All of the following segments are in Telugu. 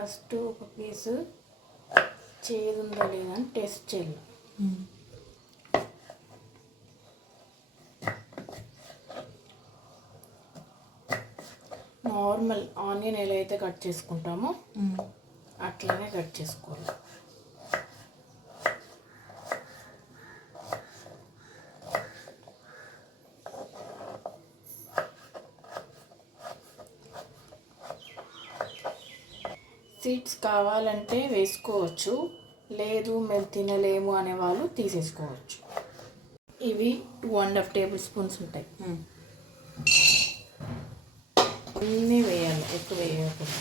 ఫస్ట్ ఒక పీసు చేదు ఉందా లేదా అని టేస్ట్ చేయాలి. నార్మల్ ఆనియన్ ఎలా అయితే కట్ చేసుకుంటామో అట్లనే కట్ చేసుకోవాలి. సీడ్స్ కావాలంటే వేసుకోవచ్చు, లేదు మేము తినలేము అనేవాళ్ళు తీసేసుకోవచ్చు. ఇవి 2.5 టేబుల్ స్పూన్స్ ఉంటాయి. అన్నీ వేయాలి, ఎక్కువ వేయకూడదు.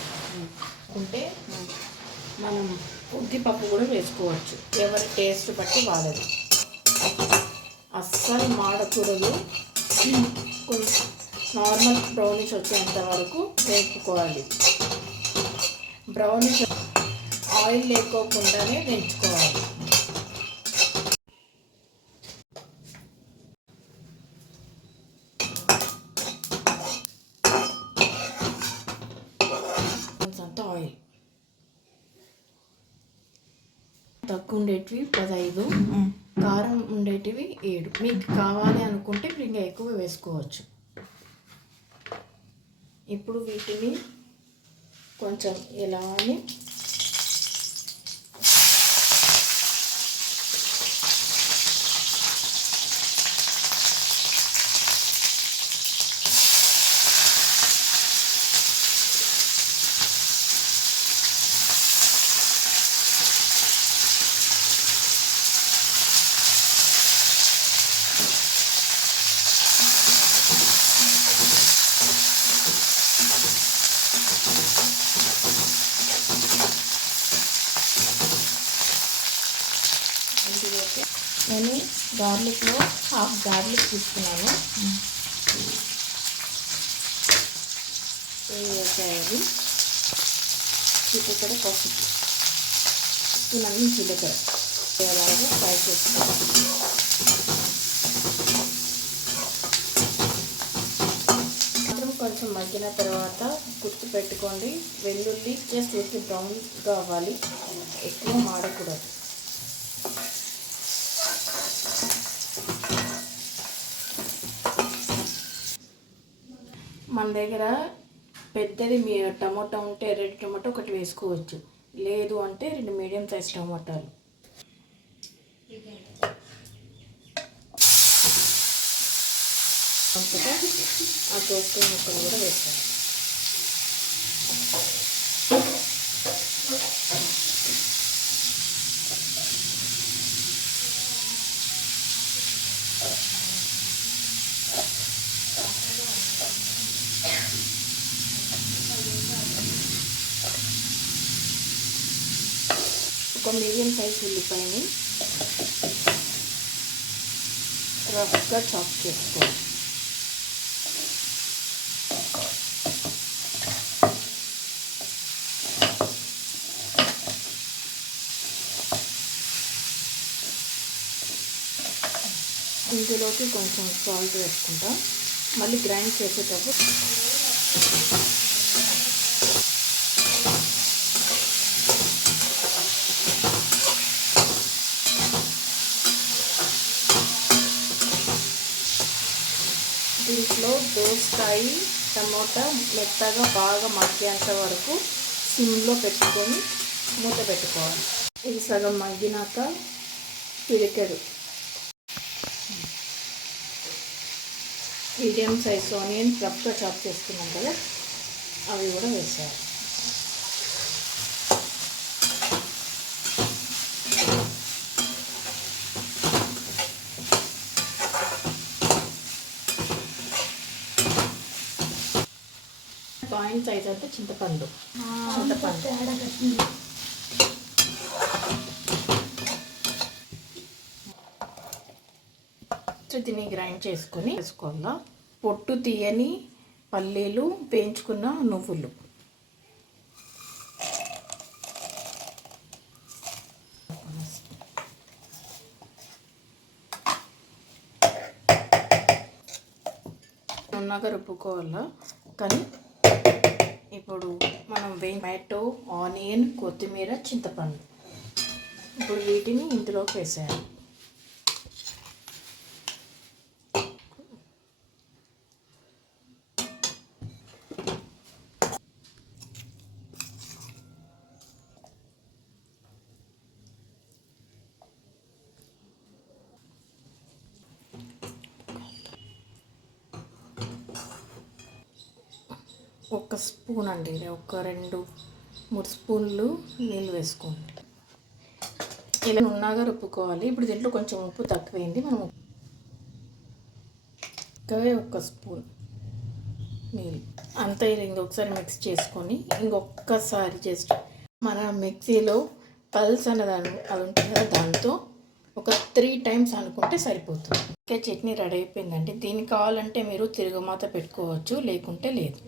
అంటే మనం ఉద్దిపప్పు కూడా వేసుకోవచ్చు, ఎవరి టేస్ట్ బట్టి వాళ్ళది. అస్సలు మాడకూడదు, కొంచెం నార్మల్ బ్రౌనిష్ వచ్చేంత వరకు వేపుకోవాలి. బ్రౌనిష్ ఆయిల్ లేకోకుండానే వేయించుకోవాలి. కొంచెంత ఆయిల్, తక్కువ ఉండేటివి 15, కారం ఉండేటివి 7. మీకు కావాలి అనుకుంటే మీరు ఇంకా ఎక్కువ వేసుకోవచ్చు. ఇప్పుడు వీటిని కొంచెం ఇలా అని నేను గార్లిక్లో హాఫ్ గార్లిక్ తీసుకున్నాను. వేసాయి చిటికెడ పసుపు, స్పూన్ జీలకర్ర అలాగే ఫ్రై చేసుకోవాలి. మాత్రం కొంచెం మగ్గిన తర్వాత గుర్తు పెట్టుకోండి, వెల్లుల్లి జస్ట్ ఉత్తి బ్రౌన్ కావాలి, ఎక్కువ మాడకూడదు. మన దగ్గర పెద్దది టమోటా ఉంటే రెడ్ టమాటో ఒకటి వేసుకోవచ్చు, లేదు అంటే 2 మీడియం సైజ్ టమాటాలు. ఆ దోసకాయ ముక్కలు కూడా వేసుకోవాలి. ఒక మీడియం సైజ్ ఉల్లిపాయని రఫ్గా చాప్ చేసుకోవాలి. ఇందులోకి కొంచెం సాల్ట్ వేసుకుంటాం. మళ్ళీ గ్రైండ్ చేసేటప్పుడు దీంట్లో దోసకాయ టమోటా మెత్తగా బాగా మగ్గేంత వరకు సిమ్లో పెట్టుకొని మూత పెట్టుకోవాలి. ఇది సగం మగ్గినాక పిరికెడు మీడియం సైజ్ ఆనియన్ రఫ్గా చాప్ చేసుకున్నాం కదా, అవి కూడా వేసారు. కాయిన్ సైజ్ అంటే చింతపండు దీన్ని గ్రైండ్ చేసుకొని వేసుకోవాలా. పొట్టు తీయని పల్లీలు, వేయించుకున్న నువ్వులు, ఉన్నాక రుబ్బుకోవాలా. కానీ ఇప్పుడు మనం టమాటో, ఆనియన్, కొత్తిమీర, చింతపండు ఇప్పుడు వీటిని ఇందులోకి వేసేయాలి. ఒక స్పూన్ అండి, ఒక 2-3 స్పూన్లు నీళ్ళు వేసుకోండి. ఇలా ఉన్నాగా రుబ్బుకోవాలి. ఇప్పుడు దీంట్లో కొంచెం ఉప్పు తక్కువైంది, మనం ఒక స్పూన్ నీళ్ళు అంతా ఇంకొకసారి మిక్స్ చేసుకొని ఇంకొకసారి జస్ట్ మన మిక్సీలో పల్స్ అన్నదాన్ని అది ఉంటుంది కదా, దాంతో ఒక 3 టైమ్స్ అనుకుంటే సరిపోతుంది. ఇంకా చట్నీ రెడీ అయిపోయిందండి. దీనికి కావాలంటే మీరు తిరుగుమాత పెట్టుకోవచ్చు, లేకుంటే లేదు.